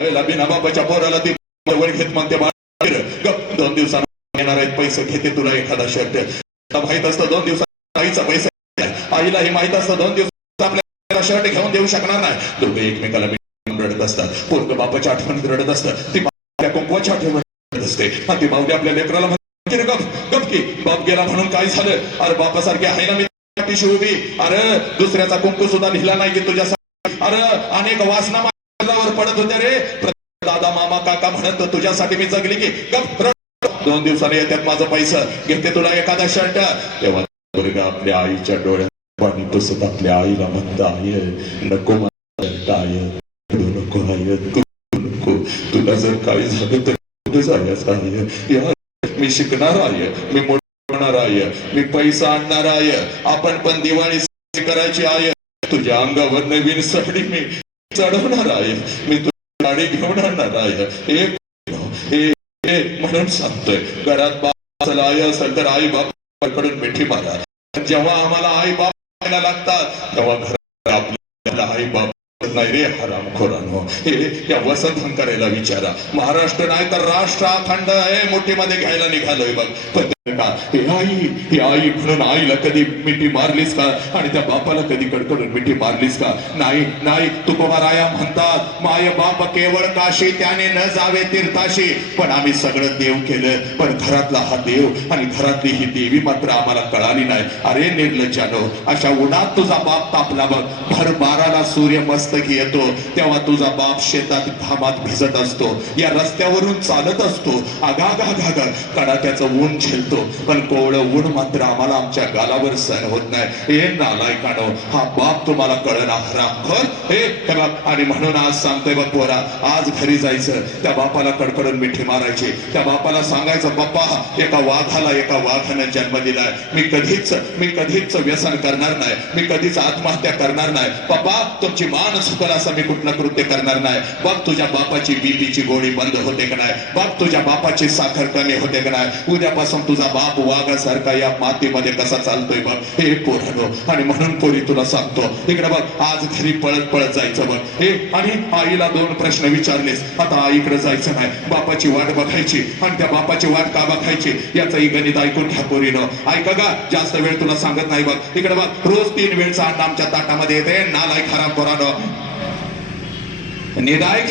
पहिला बिना बापाच्या पोराला ती वर घेत म्हणते बाहेर दोन दिवसांना येणार आहेत पैसे घेते तुला एखादा शर्ट. माहीत असतं दोन दिवसात आईचा पैसा आईला हे माहीत असतं दोन दिवसात आपल्याला शर्ट घेऊन देऊ शकणार नाही. दोघे एकमेकाला रडत असतात. पोरग बापाच्या आठवणीत रडत असतं. ती आपल्या कुंकवाच्या आठवणीत रडत असते. आणि ती माऊली आपल्या लेकराला म्हणते "रे गप गप की बाप गेला म्हणून काय झालं? अरे बापासारखी आहे ना मी पाठीशी उभी. अरे दुसऱ्याचा कुंकू सुद्धा लिहिला नाही की तुझ्यासाठी. अरे अनेक वासना माझ्यावर पडत होत्या रे. दादा मामा काका म्हणत तुझ्यासाठी मी जगली की. गप दोन दिवसांनी येतात माझं पैसा. घेते तुला एखादा शर्ट. तेव्हा मुलगा आपल्या आईच्या डोळ्यात पाणी पुसत आपल्या आईला म्हणत आहे नको माझं shirt नको आय तू नको. तुला जर काही झालं तर कुठे आहे. या मी शिकणार आहे. मी मोठं होणार आहे. मी पैसा आणणार आहे. आपण पण दिवाळी करायची आहे. तुझ्या अंगावर नवीन साडी मी चढवणार आहे मी तुझी गाडी घेऊन आणणार आहे हे म्हणून सांगतोय. घरात बाप असेल, आई असेल तर आई बापाकडून मिठी मारा. जेव्हा आम्हाला आई बाप लागतात तेव्हा घरात आपल्याला आई बाप नाही रे हरामखोरानो हे या वसंत हंकारेला विचारा. महाराष्ट्र नाही तर राष्ट्र अखंड आहे. मोठीमध्ये घ्यायला निघालोय बघ. पण का? हे आई ही आई म्हणून आईला कधी मिठी मारलीस का? आणि त्या बापाला कधी कडकडून मिठी मारलीस का? नाही नाही. तुकोबाराया म्हणतात माय बाप केवळ काशी त्याने न जावे तीर्थाशी. पण आम्ही सगळं देव केलं. पण घरातला हा देव आणि घरातली ही देवी मात्र आम्हाला कळाली नाही. अरे निर्लज्जानो अशा उन्हात तुझा बाप तापला बघ. भर बाराला सूर्य मस्त मस्तक येतो तेव्हा तुझा बाप शेतात घामात भिजत असतो. या रस्त्यावरून चालत असतो. आगाग आगाग कडाक्याचं ऊन झेलतो. पण कोवळं ऊन मात्र आम्हाला आमच्या गालावर सहन होत नाही. हे नालायकानो हा बाप तुम्हाला कळना हरामखोर हे हे आणि म्हणून आज सांगतोय बघ पोरा आज घरी जायचं. त्या बापाला कडकडून मिठी मारायची. त्या बापाला सांगायचं बाप्पा एका वाघाला एका वाघानं जन्म दिलाय. मी कधीच मी कधीच व्यसन करणार नाही. मी कधीच आत्महत्या करणार नाही. पप्पा तुमची मान सुकल मी कुठलं कृत्य करणार नाही. बघ तुझ्या बापाची बीपीची गोळी बंद होते का नाही? बघ तुझ्या बापाची साखर कमी होते का नाही? उद्यापासून तुझा बाप वाघासारखा या मातीमध्ये कसा चालतोय बघ? हे पोरानो आणि म्हणून पोरी तुला सांगतो इकडे बघ आज घरी पळत पळत जायचं बघ. हे आणि आईला दोन प्रश्न विचारलेस. आता आईकडे जायचं नाही. बापाची वाट बघायची आणि त्या बापाची वाट का बघायची? याचंही गणित ऐकून घ्या पोरीनं ऐका का? जास्त वेळ तुला सांगत नाही बघ. इकडे बघ रोज तीन वेळचा अन्न आमच्या ताटामध्ये येते. नालाय खराब पोरानो. निदायक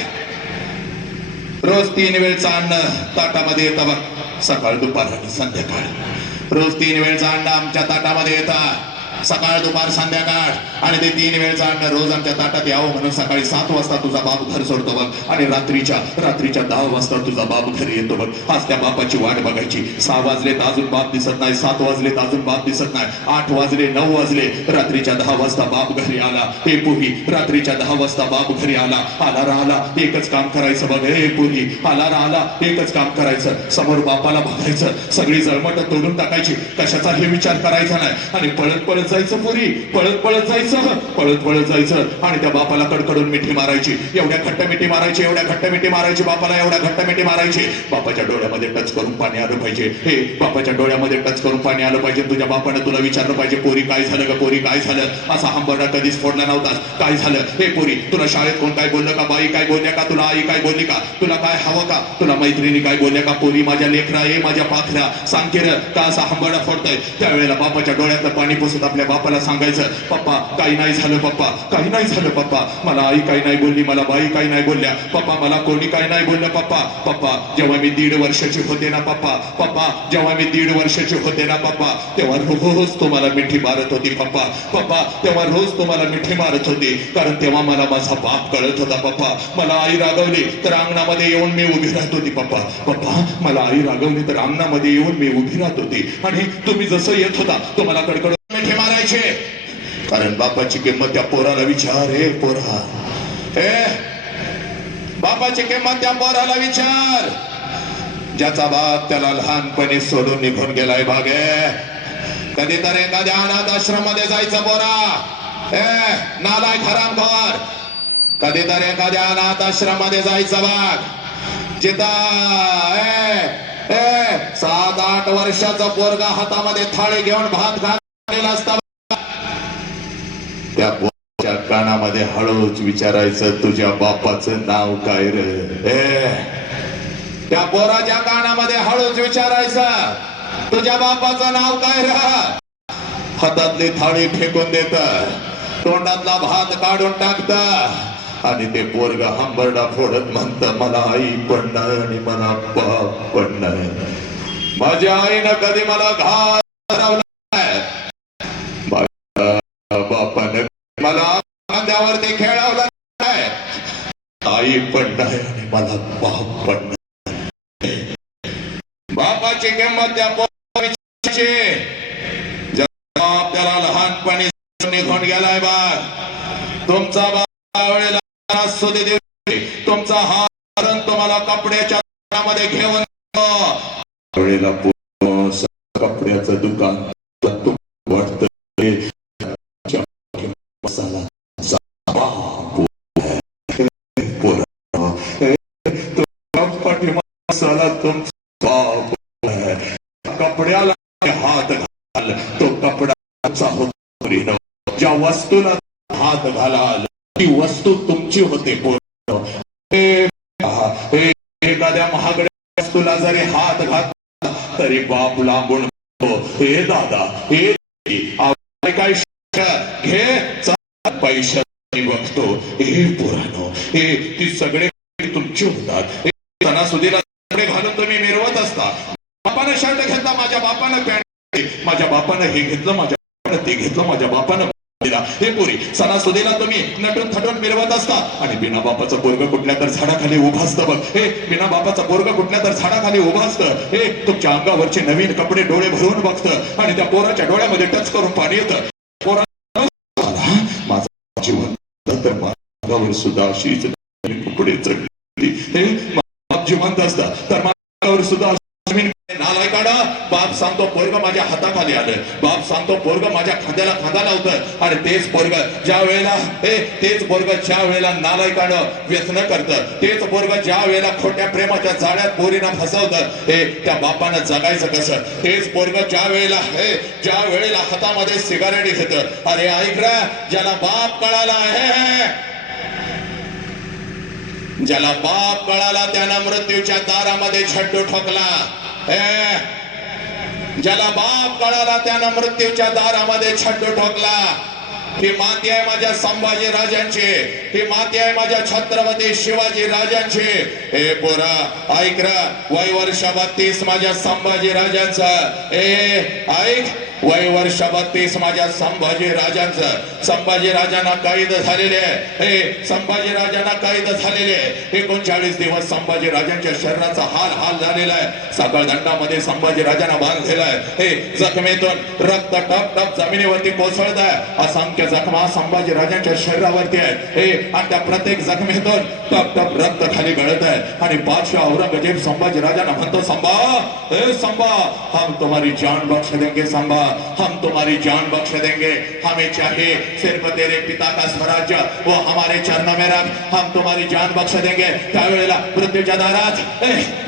रोज तीन वेळचा अन्न ताटामध्ये येतं बघ. सकाळ दुपार आणि संध्याकाळ. रोज तीन वेळचा अन्न आमच्या ताटामध्ये येतं. सकाळ दुपार संध्याकाळ. आणि ते तीन वेळचा अन्न रोज आमच्या ताटात यावं म्हणून सकाळी सात वाजता तुझा बाप घर सोडतो बघ. आणि रात्रीच्या रात्रीच्या दहा वाजता तुझा बाप घरी येतो बघ. आज त्या बापाची वाट बघायची. सहा वाजले तर अजून बाप दिसत नाही. सात वाजले तर अजून बाप दिसत नाही. आठ वाजले नऊ वाजले. रात्रीच्या दहा वाजता बाप घरी आला. हे पोही रात्रीच्या दहा वाजता बाप घरी आला. आला राहिला एकच काम करायचं बघ. हे पुरी आला राहिला एकच काम करायचं. समोर बापाला बघायचं. सगळी जळमट तोडून टाकायची. कशाचा हे विचार करायचा नाही. आणि पळत पळत जायचं पुरी. पळत पळत जायचं. पळत पळत जायचं. आणि त्या बापाला कडकडून मिठी मारायची. एवढ्या खट्ट मिठी मारायची एवढ्या खट्ट मिठी मारायची बापाला एवढ्या घट्ट मिठी मारायची. बापाच्या डोळ्यामध्ये टच करून पाणी आलं पाहिजे. हे बापाच्या डोळ्यामध्ये टच करून पाणी आलं पाहिजे. तुझ्या बापानं तुला विचारलं पाहिजे पोरी काय झालं का पोरी काय झालं? असा हंबरडा कधीच फोडला नव्हतास. काय झालं? हे पोरी तुला शाळेत कोण काय बोललं का? बाई काय बोलल्या का? तुला आई काय बोलली का? तुला काय हवं का? तुला मैत्रिणी काय बोलल्या का? पोरी माझ्या लेखरा हे माझ्या पाखरा. सांग का असा हंबरडा फोडताय? त्यावेळेला बापाच्या डोळ्यातलं पाणी पुसत आपल्या बापाला सांगायचं पप्पा काही नाही झालं पप्पा काही नाही झालं पप्पा. मला आई काही नाही बोलली मला बाई काही नाही बोलल्या. पप्पा मला कोणी काही नाही बोललं पप्पा. पप्पा जेव्हा मी दीड वर्षाची होते ना पप्पा. पप्पा जेव्हा मी दीड वर्षाचे होते ना पप्पा. तेव्हा रोज तुम्हाला मिठी मारत होती पप्पा. पप्पा तेव्हा रोज तुम्हाला मिठी मारत होती. कारण तेव्हा मला माझा बाप कळत होता पप्पा. मला आई रागवली तर अंगणामध्ये येऊन मी उभी राहत होती पप्पा. पप्पा मला आई रागवली तर अंगणामध्ये येऊन मी उभी राहत होती. आणि तुम्ही जसं येत होता तुम्हाला कडकड पाहिजे कारण बापाची किंमत त्या पोराला विचार हे पोरा हे बापाची किंमत त्या पोराला विचार. ज्याचा बाप त्याला लहानपणी सोडून निघून गेलाय बागे. कधीतरी एखाद्या अनाथ आश्रममध्ये जायचं पोरा. ए नालाय खराब घर कधीतरी एखाद्या अनाथ आश्रममध्ये जायचं बाग. जिथं ए सात आठ वर्षाचा पोरगा हातामध्ये थाळी घेऊन भात घातलेला असता त्या बोच्या कानामध्ये हळूच विचारायचं तुझ्या बापाचं नाव काय रे? त्या बोराच्या कानामध्ये हळूच विचारायचं तुझ्या बापाचं नाव काय रे? हातातली थाळी फेकून देत तोंडातला भात काढून टाकत आणि ते पोरग हंबरडा फोडत म्हणत मला आई पण नाही आणि मला बाप पण नाही. माझ्या आईनं कधी मला घात बापानं मला खांद्यावरती खेळावलं नाही. ताई पण नाही आणि मला बाप पण नाही. बापाची किंमत त्या पोराची. बाप त्याला लहानपणी निघून गेलाय बा तुमचा बाप वेळेला सुदी तुमचा हा तुम्हाला कपड्याच्या दुकानामध्ये घेऊन वेळेला कपड्याचं दुकान तू वाटत मसाला बाप आहे. पोरा. तुमच्या पाठीमागे तुम कपड्याला हात घाल तो कपडा होतो ज्या वस्तूला हात घालाल ती वस्तू तुमची होते हो? एखाद्या महागड्या वस्तूला जरी हात घातला तरी बाप लांबून हे दादा हे आपले काय घे चल, बघतो. हे पुराण हे ती सगळे तुमची होतात. हे सणासुदीला कपडे घालून तुम्ही मिरवत असता बापानं शर्ट घेतला माझ्या बापानं पॅन्ट माझ्या बापानं हे घेतलं माझ्या बापानं ते घेतलं माझ्या बापानं. हे पोरी सणासुदीला तुम्ही नटून थटून मिरवत असता. आणि बिना बापाचं पोरग कुठल्या तर झाडाखाली उभा असतं बघ. हे बिना बापाचं पोरग कुठल्या तर झाडाखाली उभा असतं. हे तुमच्या अंगावरचे नवीन कपडे डोळे भरून बघतं. आणि त्या पोराच्या डोळ्यामध्ये टच करून पाणी येतं. पोरा माझं जीवन तर माझ्या सुद्धा अशीच कपडे चढली. हे जिवंत असतं. तर माझ्यावर सुद्धा बाप सांगतो पोरग माझ्या हाताखाली आलं बाप सांगतो पोरग माझ्या खांद्याला खांदा लावतं आणि तेच पोरग ज्या वेळेला हे तेच पोरग ज्या वेळेला नालायकानं व्यसन करतं तेच पोरग ज्या वेळेला खोट्या प्रेमाच्या जाळ्यात पोरीना फसवतं हे त्या बापानं जगायचं कसं? तेच पोरग ज्या वेळेला हे ज्या वेळेला हातामध्ये सिगारेट घेतं अरे ऐक ज्याला बाप कळाला आहे ज्याला बाप कळाला त्यानं मृत्यूच्या दारामध्ये झड्डू ठोकला हे. ज्याला बाप कळाला त्यानं मृत्यूच्या दारामध्ये छड्डू ठोकला. ही माती आहे माझ्या संभाजी राजांची. ही माती आहे माझ्या छत्रपती शिवाजी राजांची. हे पोरा ऐक वय वर्ष बत्तीस माझ्या संभाजी राजांचा. ए ऐक. वय वर्ष बत्तीस माझ्या संभाजी राजांचं. संभाजी राजांना कैद झालेले आहे. हे संभाजी राजांना कैद झालेले आहे. एकोणचाळीस दिवस संभाजी राजांच्या शरीराचा हाल हाल झालेला आहे. सकाळ दंडामध्ये संभाजी राजांना बांधलेला आहे. हे जखमेतून रक्त टप टप जमिनीवरती कोसळत आहे. असंख्य जखमा संभाजी राजांच्या शरीरावरती आहे हे आणि त्या प्रत्येक जखमेतून टप टप रक्त खाली गळत आहे. आणि बादशाह औरंगजेब संभाजी राजांना म्हणतो संभा हे संभा हम तुम्हारी जान बख्श देंगे संभा. हम तुम्हारी जान बख्श देंगे। हमें चाहिए सिर्फ तेरे पिता का स्वराज्य। वो हमारे चरणों में रख। हम तुम्हारी जान बख्श देंगे। त्यावेळेला मृत्यूच्या दारात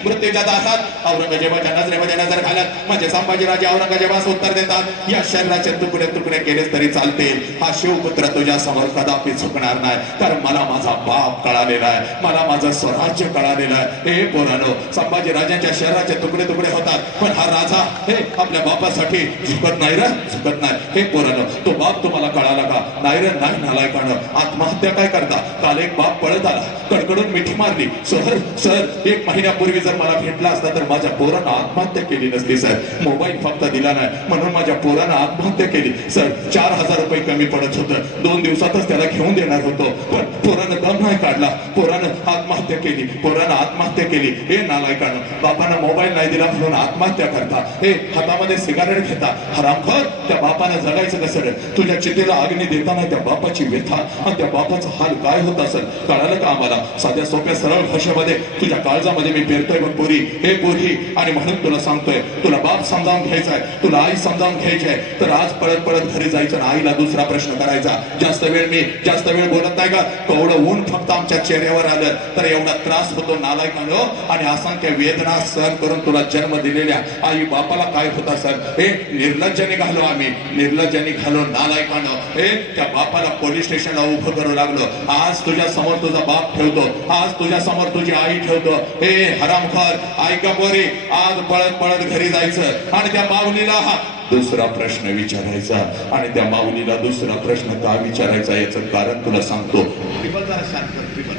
मृत्यूच्या दारात औरंगजेबाच्या नजरेमध्ये नजर घालत म्हणजे संभाजीराजे औरंगजेबास उत्तर देतात या शरीराचे तुकडे तुकडे केलेच तरी चालतील हा शिवपुत्र तुझ्या समोर कदापि चुकणार नाही. तर मला माझा बाप कळालेला आहे. मला माझं स्वराज्य कळालेलं आहे. हे पोरानो संभाजी राजांच्या शरीराचे तुकडे तुकडे होतात. पण हा राजा हे आपल्या बापासाठी झुकत नाही रे झुकत नाही. हे पोरानं तो बाप तुम्हाला कळाला का? नाही रे नाही नालायकानं आत्महत्या काय करता? काल एक बाप पळत आला कडकडून मिठी मारली. सर सर एक महिन्यापूर्वी जर मला भेटला असता तर माझ्या पोरानं आत्महत्या केली नसती सर. मोबाईल फक्त दिला नाही म्हणून माझ्या पोरानं आत्महत्या केली. सर चार हजार रुपये कमी पडत होतं. दोन दिवसातच त्याला घेऊन देणार होतो. पण पोरानं दम नाही काढला. पोरानं आत्महत्या केली. पोरानं आत्महत्या केली. हे नालायकानं. बापानं मोबाईल नाही दिला म्हणून आत्महत्या करता. हे हातामध्ये सिगारेट घेता. हरामखोर त्या बापाने जगायचं कसं रे? तुझ्या चितेला अग्नी देताना त्या बापाची व्यथा आणि त्या बापाचा हाल काय होत असेल? कळालं का आम्हाला? साध्या सोप्या सरळ भाषेमध्ये तुझ्या काळजामध्ये मी पेरतोय बघ पोरी. हे पोरी आणि म्हणून तुला सांगतोय तुला बाप समजावून घ्यायचा आहे तुला आई समजावून घ्यायची आहे तर आज पळत पळत घरी जायचं आणि आईला दुसरा प्रश्न करायचा. जास्त वेळ मी जास्त वेळ बोलत नाही का? कवडं ऊन फक्त आमच्या चेहऱ्यावर आलं तर एवढा त्रास होतो नालायकानो आणि असंख्य वेदना सहन करून तुला जन्म दिलेल्या आई बापाला काय होता सर हे निर्लज्जाने घालो आम्ही. निर्लज्जाने घालो नालायकानं हे त्या बापाला पोलीस स्टेशनला उभं करू लागलो. आज तुझ्या समोर तुझा बाप ठेवतो. आज तुझ्या समोर तुझी आई ठेवतो. हे हरामखर ऐका पोरी? आज पळत पळत घरी जायचं. आणि त्या माऊलीला हा दुसरा प्रश्न विचारायचा. आणि त्या माऊलीला दुसरा प्रश्न का विचारायचा याचं कारण तुला सांगतो ट्रिपल जरा शांत कर, ट्रिपल.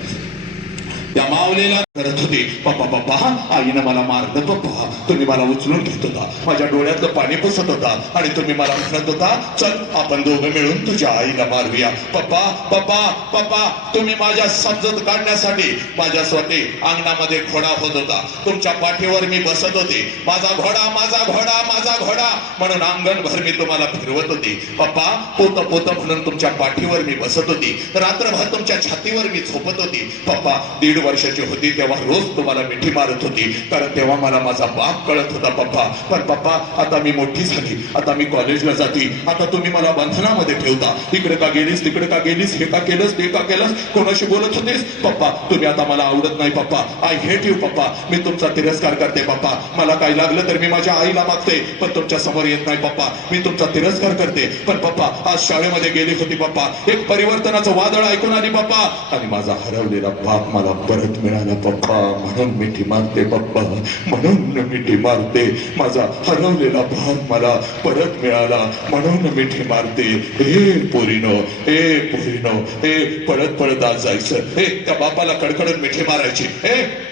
त्या मावलेला करत होती. पप्पा पप्पा आईनं मला मारलं पप्पा तुम्ही मला उचलून घेत होता. माझ्या डोळ्यातलं पाणी पुसत होता. आणि तुम्ही मला म्हणत होता चल आपण दोघं मिळून तुझ्या आईला मारूया. पप्पा पप्पा पप्पा तुम्ही माझ्या समजत काढण्यासाठी माझ्या स्वतः अंगणामध्ये घोडा होत होता. तुमच्या पाठीवर मी बसत होते. माझा घोडा माझा घोडा माझा घोडा. म्हणून अंगणभर मी तुम्हाला फिरवत होती. पप्पा पोत पोत म्हणून तुमच्या पाठीवर मी बसत होती. रात्रभर तुमच्या छातीवर मी झोपत होती. पप्पा दीड वर्षाची होती तेव्हा रोज तुम्हाला मिठी मारत होती. कारण तेव्हा मला माझा बाप कळत होता पप्पा. पण पप्पा आता मी मोठी झाली. आता मी कॉलेजला जाती. आता तुम्ही मला बंधनामध्ये ठेवता. इकडे का गेलीस तिकडे का गेलीस हे का केलंस ते का केलंस? कोणाशी बोलत होतेस? पप्पा तुम्ही आता मला आवडत नाही पप्पा. आय हेट यू पप्पा. मी तुमचा तिरस्कार करते पप्पा. मला काही लागलं तर मी माझ्या आईला मागते पण तुमच्यासमोर येत नाही पप्पा. मी तुमचा तिरस्कार करते. पण पप्पा आज शाळेमध्ये गेली होती पप्पा. एक परिवर्तनाचं वादळ ऐकून आली पप्पा. आणि माझा हरवलेला बाप मला परत मिळाला पप्पा. म्हणून मिठी मारते पप्पा. म्हणून मिठी मारते. माझा हरवलेला भाग मला परत मिळाला. म्हणून मिठी मारते. हे पोरीनो हे पोरीनो हे पळत पळत आज जायचं. हे त्या बापाला कडकडून मिठी मारायची. हे